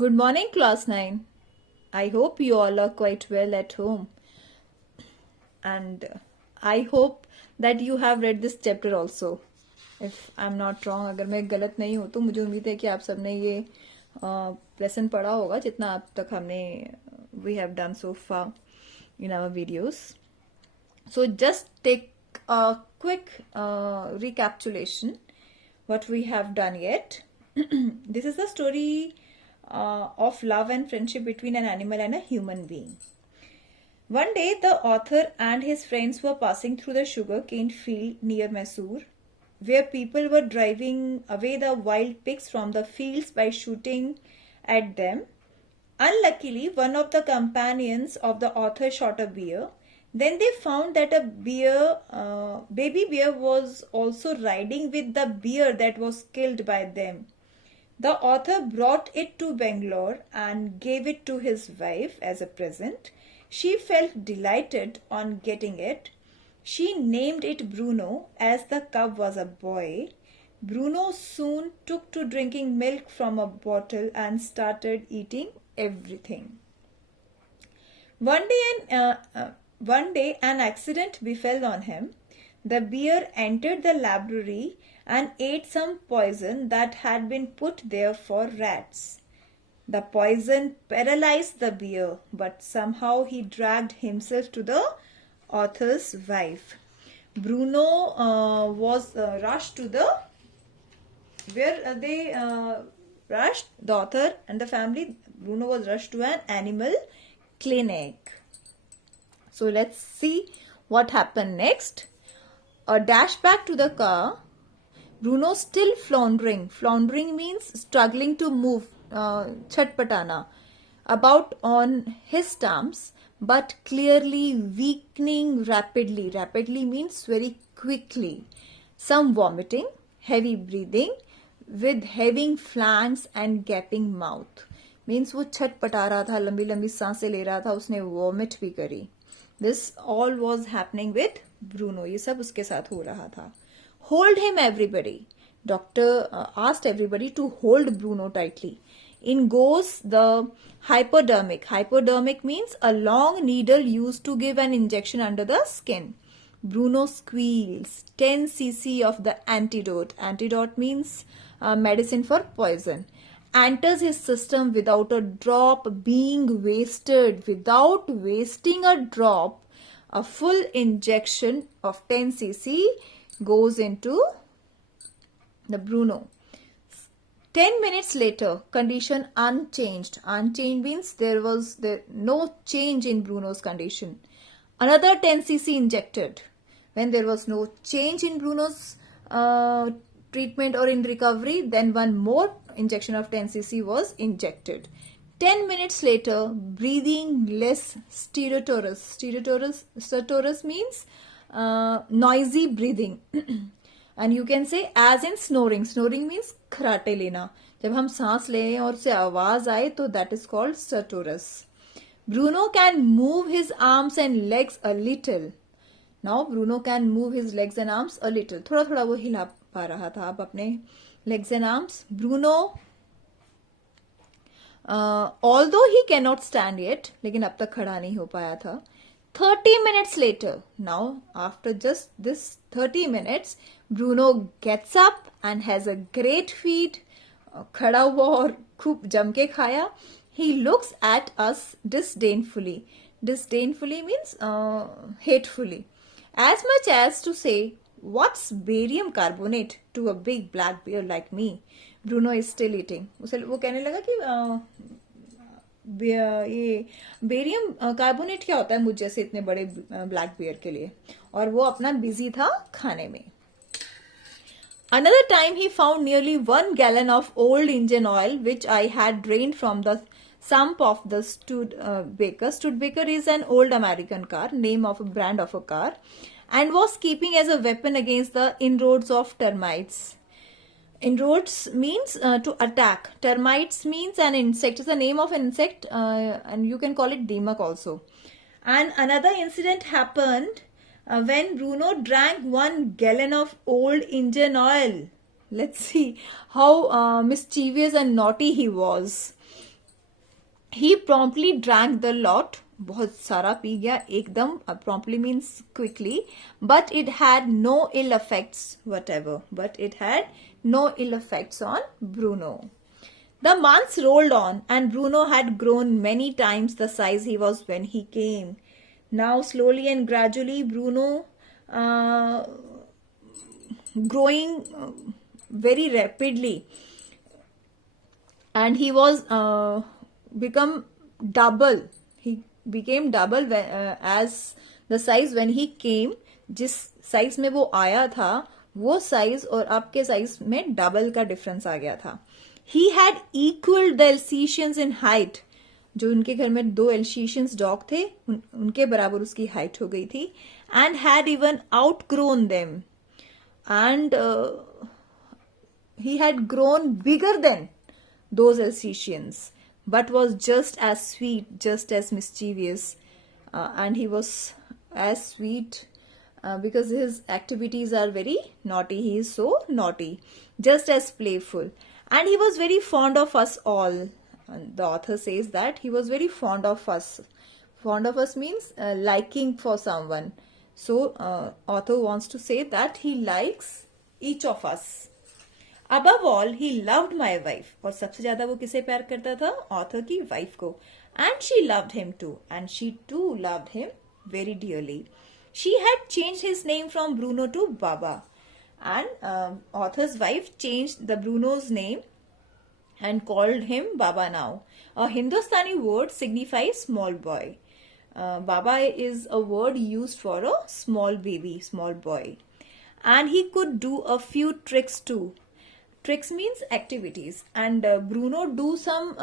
Good morning, class 9. I hope you all are quite well at home. And I hope that you have read this chapter also. If I'm not wrong, अगर मैं गलत नहीं हूँ तो मुझे उम्मीद है कि आप सबने ये लेसन पढ़ा होगा जितना अब तक हमने we have done so far in our videos. So just take a quick recapitulation what we have done yet. This is the story of love and friendship between an animal and a human being. One day, the author and his friends were passing through the sugarcane field near Mysore, where people were driving away the wild pigs from the fields by shooting at them. Unluckily, one of the companions of the author shot a bear. Then they found that a baby bear was also riding with the bear that was killed by them. The author brought it to Bangalore and gave it to his wife as a present. She felt delighted on getting it. She named it Bruno as the cub was a boy. Bruno soon took to drinking milk from a bottle and started eating everything. One day an accident befell on him. The bear entered the library and ate some poison that had been put there for rats. The poison paralyzed the bear, but somehow he dragged himself to the author's wife. Bruno was rushed to the where they rushed the author and the family. Bruno was rushed to an animal clinic. So let's see what happened next. A dash back to the car. Bruno still floundering. Floundering means struggling to move, chatpatana, about on his stumps, but clearly weakening rapidly. Rapidly means very quickly. Some vomiting, heavy breathing, with heaving flanks and gaping mouth. Means वो छटपटा रहा था, लंबी लंबी सांसें ले रहा था, उसने वॉमिट भी करी. This all was happening with Bruno. ये सब उसके साथ हो रहा था. Hold him, everybody. Doctor asked everybody to hold Bruno tightly. In goes the hypodermic. Hypodermic means a long needle used to give an injection under the skin. Bruno squeals. 10 cc of the antidote. Antidote means medicine for poison. Enters his system without a drop being wasted. Without wasting a drop, a full injection of 10 cc goes into the Bruno. 10 minutes later, condition unchanged. Unchanged means there was no change in Bruno's condition. Another 10 cc injected. When there was no change in Bruno's treatment or in recovery, then one more injection of 10 cc was injected. 10 minutes later, breathing less stertorous. Stertorous means noisy breathing. And you can say as in snoring. Snoring means खराटे लेना. जब हम सांस लें और से आवाज आए तो that is called stertorous. Bruno can move his arms and legs a little. Now Bruno can move his legs and arms a little. थोड़ा थोड़ा वो हिला पा रहा था अब अपने legs and arms. Bruno although he cannot stand yet, लेकिन अब तक खड़ा नहीं हो पाया था. 30 minutes later, now after just this 30 minutes, Bruno gets up and has a great feed. खड़ा हुआ और खूब जम के खाया. He looks at us disdainfully. Disdainfully means hatefully. As much as to say, what's barium carbonate to a big black bear like me? Bruno is still eating. वो कहने लगा कि ये बेरियम कार्बोनेट क्या होता है मुझ जैसे इतने बड़े ब्लैक बियर के लिए, और वो अपना बिजी था खाने में. Another time he found nearly 1 gallon of old engine oil which I had drained from the sump of the Studebaker. Studebaker is an old American car, name of a brand of a car, and was keeping as a weapon against the inroads of termites. Inroads means to attack. Termites means an insect. It's the name of an insect, and you can call it Demak also. And another incident happened when Bruno drank 1 gallon of old engine oil. Let's see how mischievous and naughty he was. He promptly drank the lot. बहुत सारा P गया एकदम. Promptly means quickly, but it had no ill effects whatever. But it had no ill effects on Bruno. The months rolled on, and Bruno had grown many times the size he was when he came. Now, slowly and gradually, Bruno uh, growing very rapidly, and he was become double. He became double as the size when he came. जिस size में वो आया था वो size और आपके size में double का डिफरेंस आ गया था. He had equaled the Alsatians in height. जो उनके घर में 2 Alsatians डॉग थे उनके बराबर उसकी हाइट हो गई थी. And had even outgrown them. And he had grown bigger than those Alsatians, but was just as sweet, just as mischievous. And he was as sweet because his activities are very naughty. He is so naughty, just as playful. And he was very fond of us all. And the author says that he was very fond of us. Fond of us means liking for someone. So, author wants to say that he likes each of us. Above all, he loved my wife. और सबसे ज्यादा वो किसे प्यार करता था? Author की wife को. And she loved him too. And she too loved him very dearly. She had changed his name from Bruno to Baba. And author's wife changed the Bruno's name and called him Baba now. A Hindustani word signifies small boy. Baba is a word used for a small baby, small boy. And he could do a few tricks too. Tricks means activities. And Bruno do some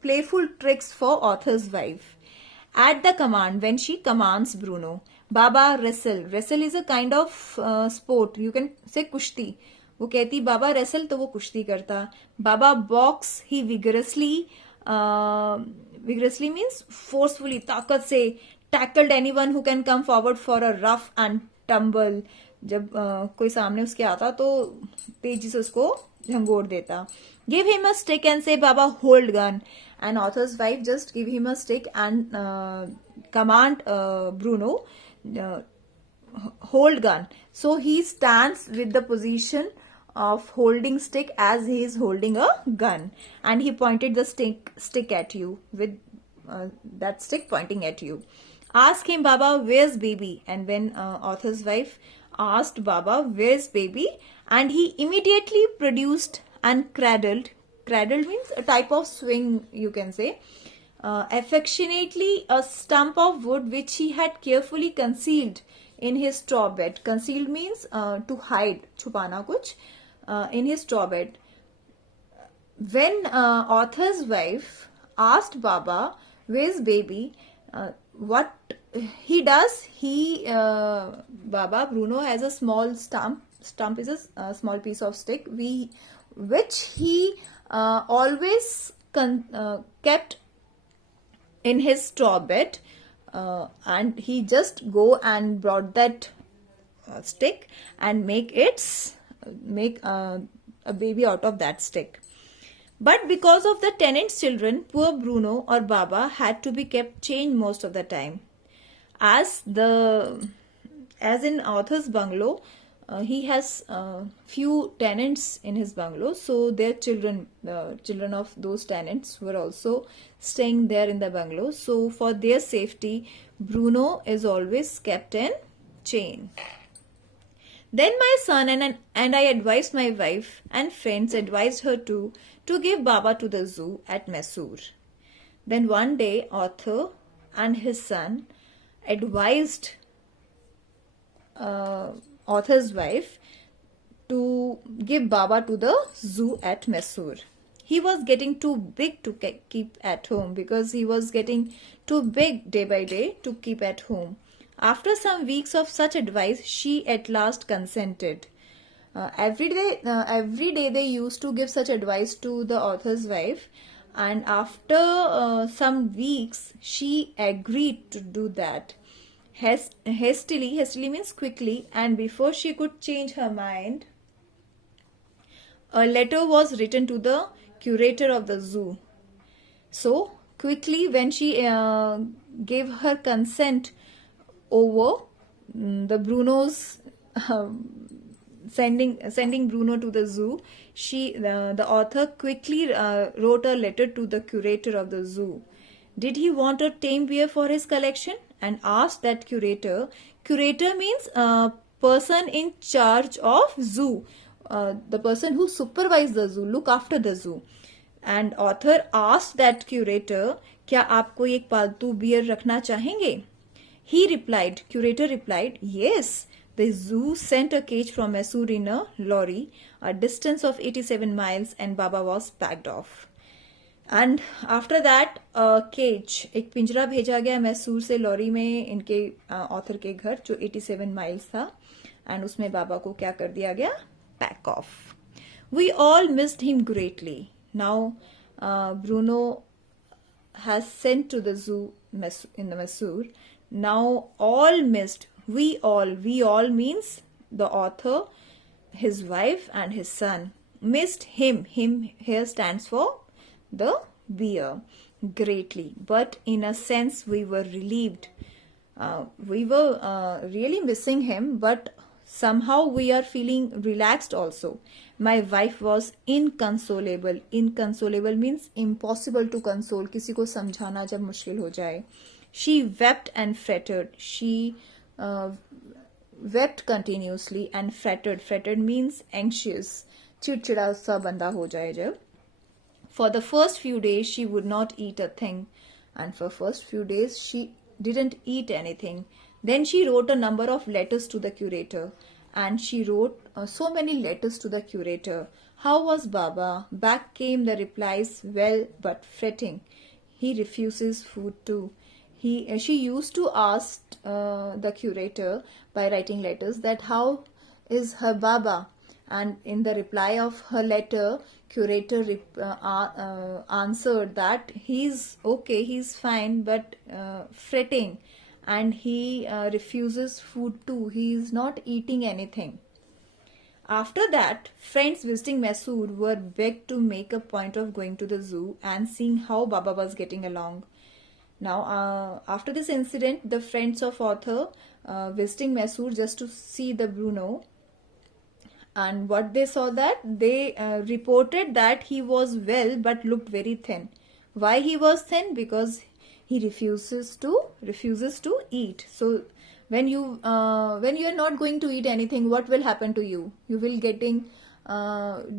playful tricks for author's wife. At the command, when she commands Bruno, Baba wrestle. Wrestle is a kind of sport. You can say kushti. वो कहती बाबा wrestle तो वो कुश्ती करता. बाबा box ही vigorously. Vigorously means forcefully, ताकत से. Tackled anyone who can come forward for a rough and tumble. जब कोई सामने उसके आता तो तेजी से उसको झंगोर देता. Give him a stick and say Baba hold gun. And author's wife just give him a stick and command Bruno hold gun. So he stands with the position of holding stick as he is holding a gun, and he pointed the stick at you with that stick pointing at you. Ask him, Baba, where's baby? And when author's wife asked Baba, where's baby? And he immediately produced and cradled. Cradled means a type of swing, you can say. Affectionately a stump of wood which he had carefully concealed in his straw bed. Concealed means to hide, छुपाना कुछ. In his straw bed. When author's wife asked Baba, where's baby? What he does, Baba, Bruno has a small stump. Stump is a small piece of stick which he always kept in his straw bed, and he just go and brought that stick and make a baby out of that stick. But because of the tenant's children, poor Bruno or Baba had to be kept chained most of the time. As in author's bungalow, he has few tenants in his bungalow, so their children, the children of those tenants, were also staying there in the bungalow. So for their safety, Bruno is always kept in chain. Then my son and I advised my wife, and friends advised her too, to give Baba to the zoo at Mysore. Then one day, author and his son advised author's wife to give Baba to the zoo at Mysore. He was getting too big to keep at home, because he was getting too big day by day to keep at home. After some weeks of such advice, she at last consented. Every day they used to give such advice to the author's wife, and after some weeks, she agreed to do that. Hastily means quickly, and before she could change her mind, a letter was written to the curator of the zoo. So quickly when she gave her consent over the Bruno's sending Bruno to the zoo, the author quickly wrote a letter to the curator of the zoo. Did he want a tame bear for his collection? And asked that curator. Curator means person in charge of zoo, the person who supervise the zoo, look after the zoo. And author asked that curator, क्या आप कोई एक पालतू beer रखना चाहेंगे? Curator replied, yes. The zoo sent a cage from Mysore in a lorry, a distance of 87 miles, and Baba was packed off. And after that, a cage, एक पिंजरा भेजा गया मैसूर से लॉरी में इनके ऑथर के घर जो 87 माइल्स था, एंड उसमें बाबा को क्या कर दिया गया? Pack of. We all missed him greatly. Now, Bruno has sent to the zoo in the Mysore. Now all missed. We all means the author, his wife and his son missed him. Him here stands for the bear greatly. But in a sense we were relieved. We were really missing him, but somehow we are feeling relaxed also. My wife was inconsolable. Inconsolable means impossible to console. किसी को समझाना जब मुश्किल हो जाए. She wept and fretted. She wept continuously and fretted. Fretted means anxious. चिड़चिड़ा सा बंदा हो जाए जब. For the first few days she would not eat a thing, and for first few days she didn't eat anything. Then she wrote a number of letters to the curator, and she wrote so many letters to the curator. How was Baba? Back came the replies, well but fretting. He refuses food too. She used to ask the curator by writing letters that how is her Baba, and in the reply of her letter, curator answered that he's okay, he's fine, but fretting, and he refuses food too. He is not eating anything. After that, friends visiting Mysore were begged to make a point of going to the zoo and seeing how Baba was getting along. Now, after this incident, the friends of author visiting Mysore just to see the Bruno, and what they saw that they reported that he was well but looked very thin. Why he was thin? Because he refuses to eat. So when you are not going to eat anything, what will happen to you? You will getting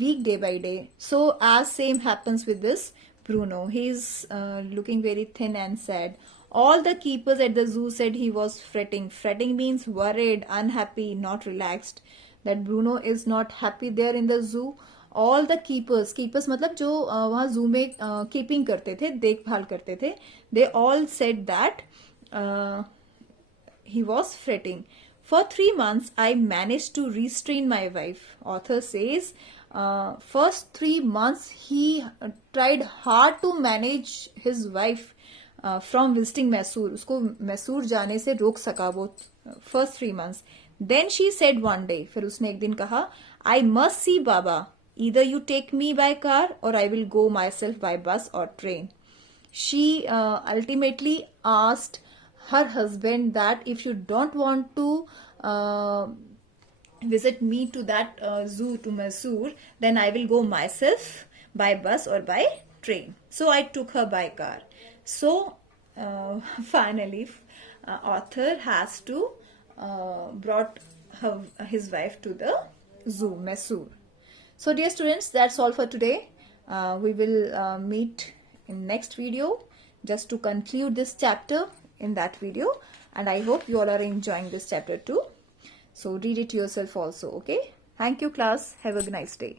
weak day by day. So as same happens with this Bruno. He's looking very thin and sad. All the keepers at the zoo said he was fretting. Fretting means worried, unhappy, not relaxed. That Bruno is not happy there in the zoo. All the keepers मतलब जो वहाँ zoo में keeping करते थे, देखभाल करते थे, they all said that he was fretting. For 3 months, I managed to restrain my wife. Author says, first 3 months he tried hard to manage his wife from visiting Mysore. उसको मैसूर जाने से रोक सका वो first 3 months. Then she said one day, फिर उसने एक दिन कहा, I must see Baba. Either you take me by car or I will go myself by bus or train. She ultimately asked her husband that if you don't want to visit me to that zoo to Mysore, then I will go myself by bus or by train. So I took her by car. So finally, author has to brought his wife to the zoo, Mysore. So dear students, that's all for today. We will meet in next video just to conclude this chapter in that video, and I hope you all are enjoying this chapter too. So read it yourself also, okay? Thank you class. Have a nice day.